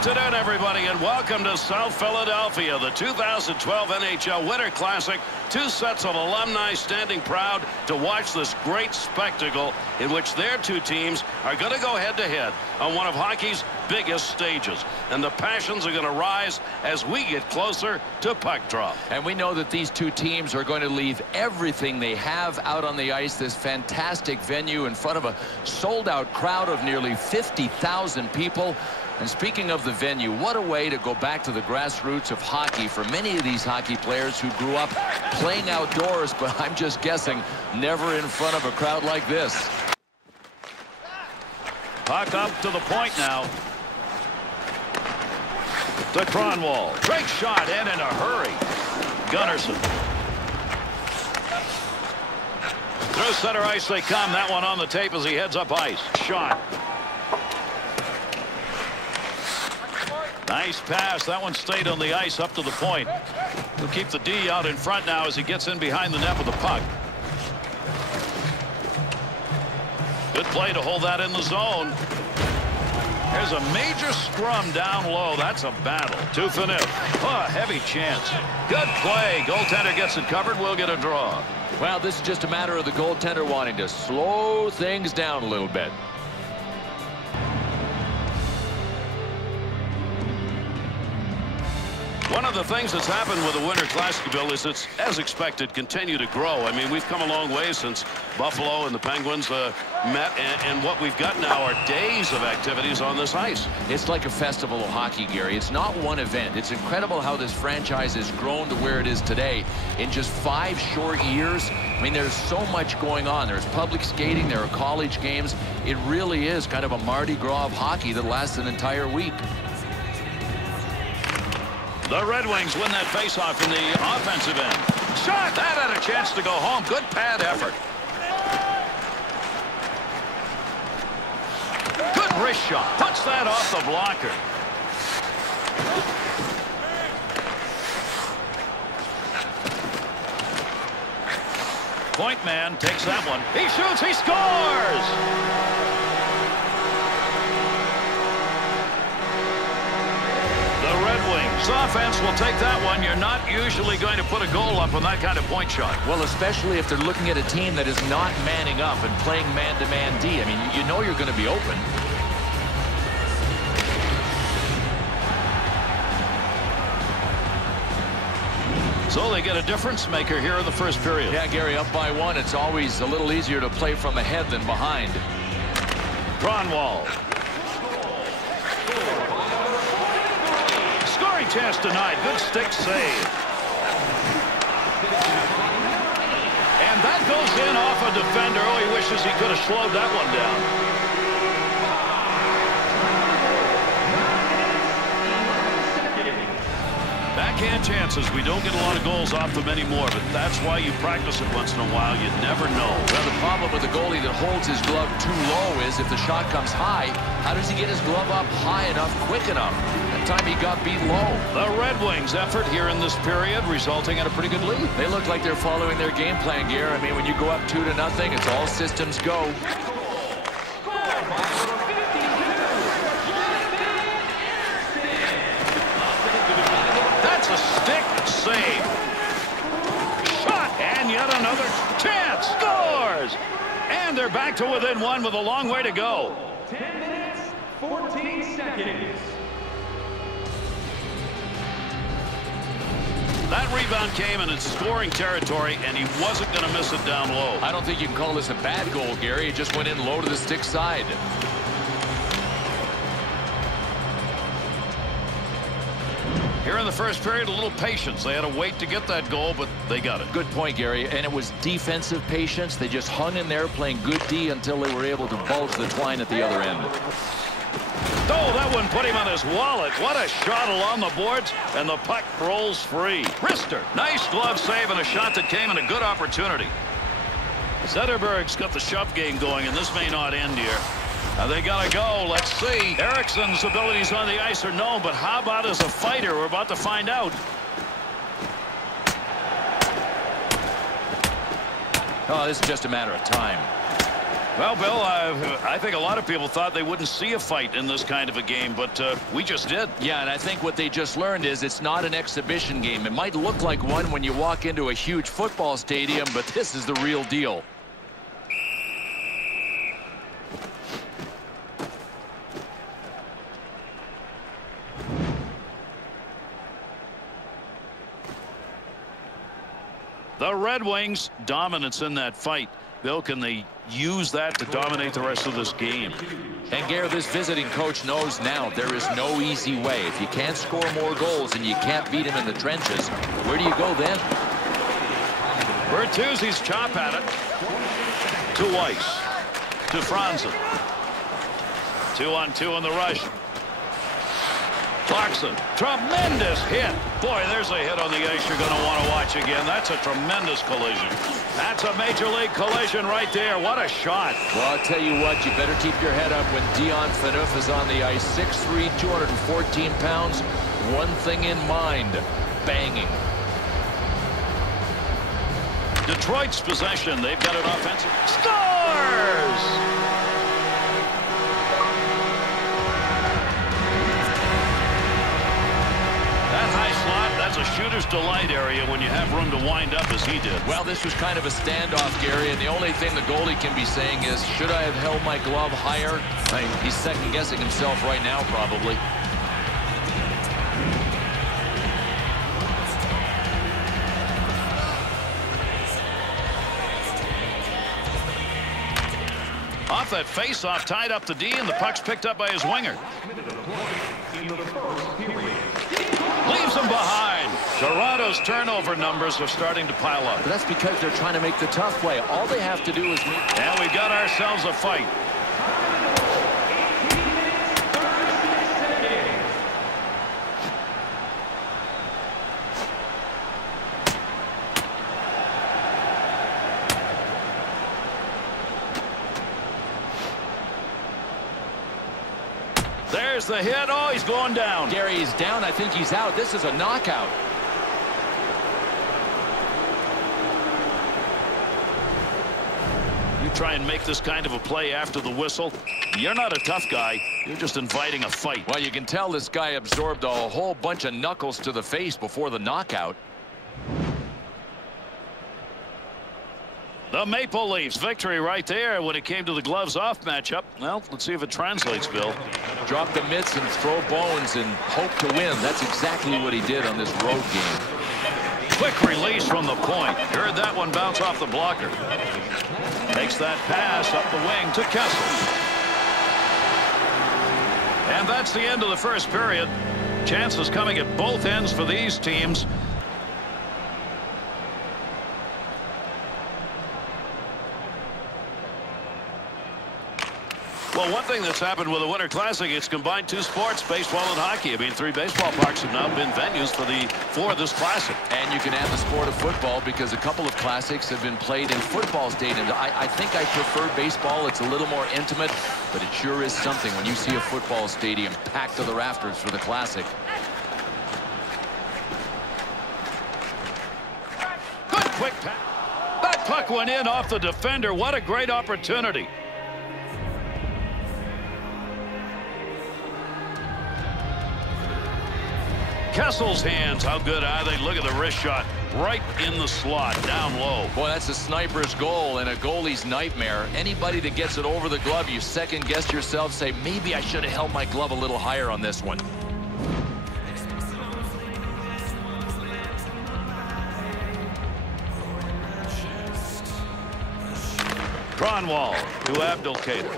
afternoon, everybody, and welcome to South Philadelphia, the 2012 NHL Winter Classic. Two sets of alumni standing proud to watch this great spectacle in which their two teams are going to go head-to-head on one of hockey's biggest stages. And the passions are going to rise as we get closer to puck drop. And we know that these two teams are going to leave everything they have out on the ice. This fantastic venue in front of a sold-out crowd of nearly 50,000 people. And speaking of the venue, what a way to go back to the grassroots of hockey for many of these hockey players who grew up playing outdoors, but I'm just guessing never in front of a crowd like this. Puck up to the point now. To Cronwall. Great shot and in a hurry. Gunnarsson. Through center ice they come. That one on the tape as he heads up ice. Shot. Nice pass. That one stayed on the ice up to the point. He'll keep the D out in front now as he gets in behind the net with the puck. Good play to hold that in the zone. There's a major scrum down low. That's a battle. To Phaneuf. Oh, a heavy chance. Good play. Goaltender gets it covered. We'll get a draw. Well, this is just a matter of the goaltender wanting to slow things down a little bit. One of the things that's happened with the Winter Classic, Bill, is it's, as expected, continue to grow. I mean, we've come a long way since Buffalo and the Penguins met, and what we've got now are days of activities on this ice. It's like a festival of hockey, Gary. It's not one event. It's incredible how this franchise has grown to where it is today in just 5 short years. I mean, there's so much going on. There's public skating. There are college games. It really is kind of a Mardi Gras of hockey that lasts an entire week. The Red Wings win that faceoff in the offensive end. Shot! That had a chance to go home. Good pad effort. Good wrist shot. Puts that off the blocker. Point man takes that one. He shoots. He scores! Offense will take that one. You're not usually going to put a goal up on that kind of point shot. Well, especially if they're looking at a team that is not manning up and playing man-to-man D. I mean, you know you're going to be open. So they get a difference maker here in the first period. Yeah, Gary, up by 1. It's always a little easier to play from ahead than behind. Cronwall. Chance denied. Good stick save. And that goes in off a defender. Oh, he wishes he could have slowed that one down. Backhand chances. We don't get a lot of goals off them anymore, but that's why you practice it once in a while. You never know. Well, the problem with the goalie that holds his glove too low is if the shot comes high, how does he get his glove up high enough, quick enough? That time he got beat low. The Red Wings effort here in this period resulting in a pretty good lead. They look like they're following their game plan, Gary. I mean, when you go up 2-0, it's all systems go. A stick save. Shot, and yet another chance. Scores! And they're back to within 1 with a long way to go. 10 minutes, 14 seconds. That rebound came in its scoring territory, and he wasn't going to miss it down low. I don't think you can call this a bad goal, Gary. It just went in low to the stick side. Here in the first period, a little patience. They had to wait to get that goal, but they got it. Good point, Gary. And it was defensive patience. They just hung in there playing good D until they were able to bulge the twine at the other end. Oh, that one put him on his wallet. What a shot along the boards, and the puck rolls free. Rister, nice glove save and a shot that came in a good opportunity. Zetterberg's got the shove game going, and this may not end here. They got to go. Let's see. Eriksson's abilities on the ice are known, but how about as a fighter? We're about to find out. Oh, this is just a matter of time. Well, Bill, I think a lot of people thought they wouldn't see a fight in this kind of a game, but we just did. Yeah, and I think what they just learned is it's not an exhibition game. It might look like one when you walk into a huge football stadium, but this is the real deal. The Red Wings' dominance in that fight. Bill, can they use that to dominate the rest of this game? And Gare, this visiting coach knows now there is no easy way. If you can't score more goals and you can't beat him in the trenches, where do you go then? Bertuzzi's chop at it. To Weiss. To Franzen. 2-on-2 in the rush. Clarkson. Tremendous hit. Boy, there's a hit on the ice you're going to want to watch again. That's a tremendous collision. That's a major league collision right there. What a shot. Well, I'll tell you what, you better keep your head up when Dion Phaneuf is on the ice. 6'3", 214 pounds. One thing in mind, banging. Detroit's possession. They've got it offensive. Scores! That's a shooter's delight area when you have room to wind up as he did. Well, this was kind of a standoff, Gary, and the only thing the goalie can be saying is, should I have held my glove higher? He's second-guessing himself right now, probably. Off that face-off, tied up the D, and the puck's picked up by his winger. Leaves him behind. Toronto's turnover numbers are starting to pile up. But that's because they're trying to make the tough play. All they have to do is meet. And we got ourselves a fight. There's the hit. Oh, he's going down. Gary, he's down. I think he's out. This is a knockout. You try and make this kind of a play after the whistle. You're not a tough guy. You're just inviting a fight. Well, you can tell this guy absorbed a whole bunch of knuckles to the face before the knockout. The Maple Leafs victory right there when it came to the gloves off matchup. Well, let's see if it translates, Bill. Drop the mitts and throw bones and hope to win. That's exactly what he did on this road game. Quick release from the point. Heard that one bounce off the blocker. Takes that pass up the wing to Kessel. And that's the end of the first period. Chances coming at both ends for these teams. Well, one thing that's happened with the Winter Classic, it's combined two sports, baseball and hockey. I mean, 3 baseball parks have now been venues for this classic. And you can add the sport of football because a couple of classics have been played in football stadiums. I think I prefer baseball. It's a little more intimate, but it sure is something when you see a football stadium packed to the rafters for the classic. Good quick pass. That puck went in off the defender. What a great opportunity. Kessel's hands, how good are they? Look at the wrist shot right in the slot, down low. Boy, that's a sniper's goal and a goalie's nightmare. Anybody that gets it over the glove, you second guess yourself, say, maybe I should have held my glove a little higher on this one. Cronwall to Abdelkader.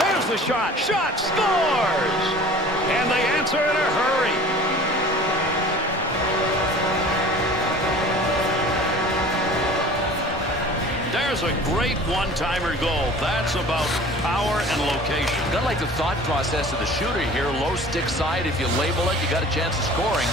There's the shot. Shot scores! And they answer in a hurry. There's a great one-timer goal. That's about power and location. Kind of like the thought process of the shooter here. Low stick side. If you label it, you got a chance of scoring.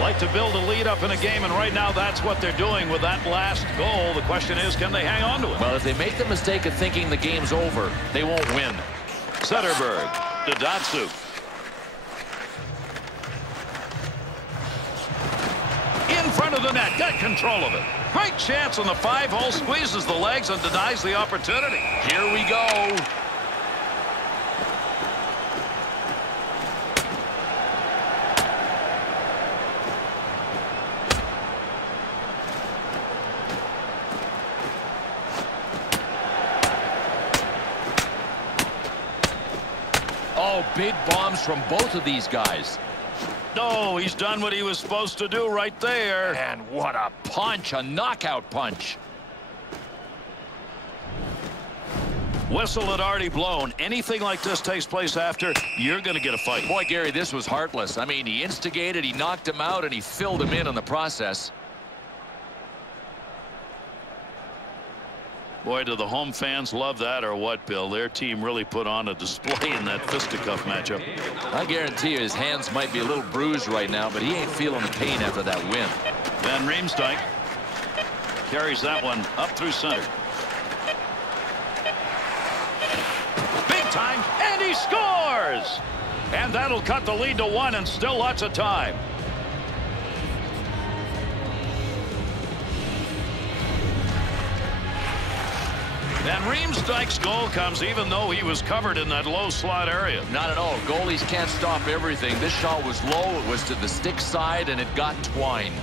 Like to build a lead up in a game, and right now that's what they're doing with that last goal. The question is, can they hang on to it? Well, if they make the mistake of thinking the game's over, they won't win. Zetterberg to Datsyuk. front of the net. Got control of it. Great chance on the 5-hole. Squeezes the legs and denies the opportunity. Here we go. Oh, big bombs from both of these guys. No, he's done what he was supposed to do right there. And what a punch, a knockout punch. Whistle had already blown. Anything like this takes place after, you're going to get a fight. Boy, Gary, this was heartless. I mean, he instigated, he knocked him out, and he filled him in on the process. Boy, do the home fans love that or what, Bill? Their team really put on a display in that fisticuff matchup. I guarantee you his hands might be a little bruised right now, but he ain't feeling the pain after that win. Van Riemsdyk carries that one up through center. Big time, and he scores! And that'll cut the lead to 1 and still lots of time. Van Riemsdyk's goal comes even though he was covered in that low slot area. Not at all. Goalies can't stop everything. This shot was low. It was to the stick side, and it got Twine.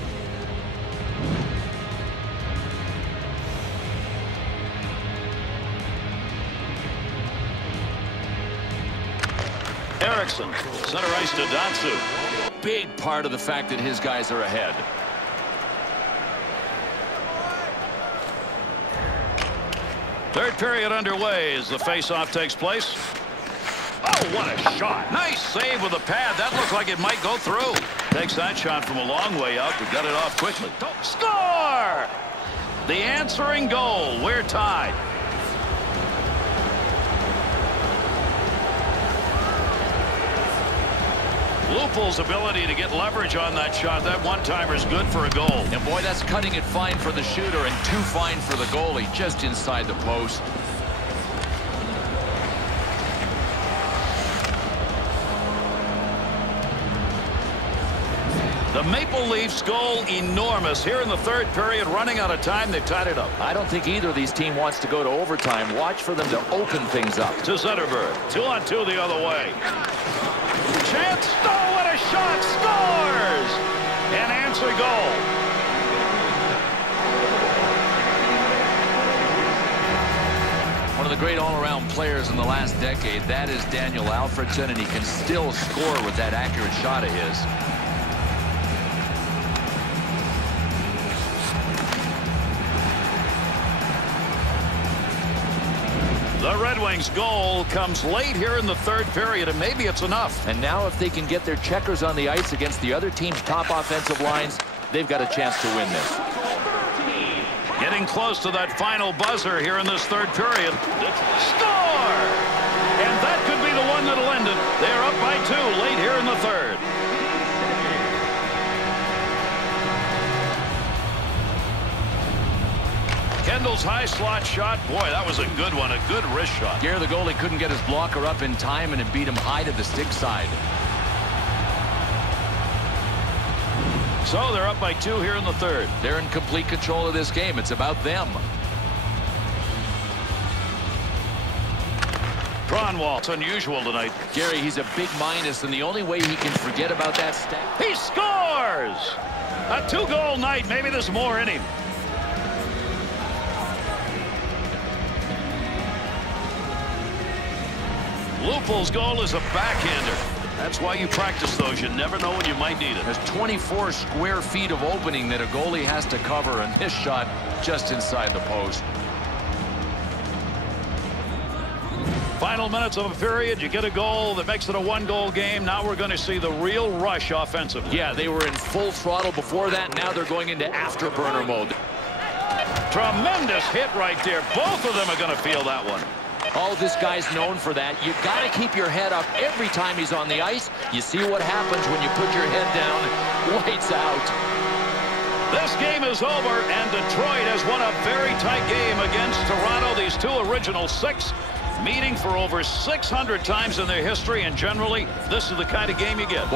Eriksson, center ice to Datsu. Big part of the fact that his guys are ahead. Third period underway as the face-off takes place. Oh, what a shot. Nice save with the pad. That looked like it might go through. Takes that shot from a long way out to gut it off quickly. Score! The answering goal. We're tied. Lupul's ability to get leverage on that shot, that one-timer is good for a goal. And boy, that's cutting it fine for the shooter and too fine for the goalie, just inside the post. The Maple Leafs goal enormous here in the third period, running out of time. They've tied it up. I don't think either of these teams wants to go to overtime. Watch for them to open things up. To Zetterberg. 2-on-2 the other way. Chance. Oh, what a shot. Scores! An answer goal. One of the great all-around players in the last decade. That is Daniel Alfredsson, and he can still score with that accurate shot of his. The Red Wings goal comes late here in the third period, and maybe it's enough. And now if they can get their checkers on the ice against the other team's top offensive lines, they've got a chance to win this. Getting close to that final buzzer here in this third period. Score! And that could be the one that'll end it. They're up by 2 late here in the third. Kendall's high slot shot. Boy, that was a good one. A good wrist shot. Gary, the goalie couldn't get his blocker up in time, and it beat him high to the stick side. So they're up by 2 here in the third. They're in complete control of this game. It's about them. Cronwall's unusual tonight. Gary, he's a big minus, and the only way he can forget about that stat. He scores! A 2-goal night. Maybe there's more in him. Lupul's goal is a backhander. That's why you practice those. You never know when you might need it. There's 24 square feet of opening that a goalie has to cover, and this shot just inside the post. Final minutes of a period. You get a goal that makes it a 1-goal game. Now we're going to see the real rush offensively. Yeah, they were in full throttle before that. Now they're going into afterburner mode. Tremendous hit right there. Both of them are going to feel that one. Oh, this guy's known for that. You got to keep your head up every time he's on the ice. You see what happens when you put your head down. Lights out. This game is over, and Detroit has won a very tight game against Toronto. These 2 original 6 meeting for over 600 times in their history, and generally, this is the kind of game you get.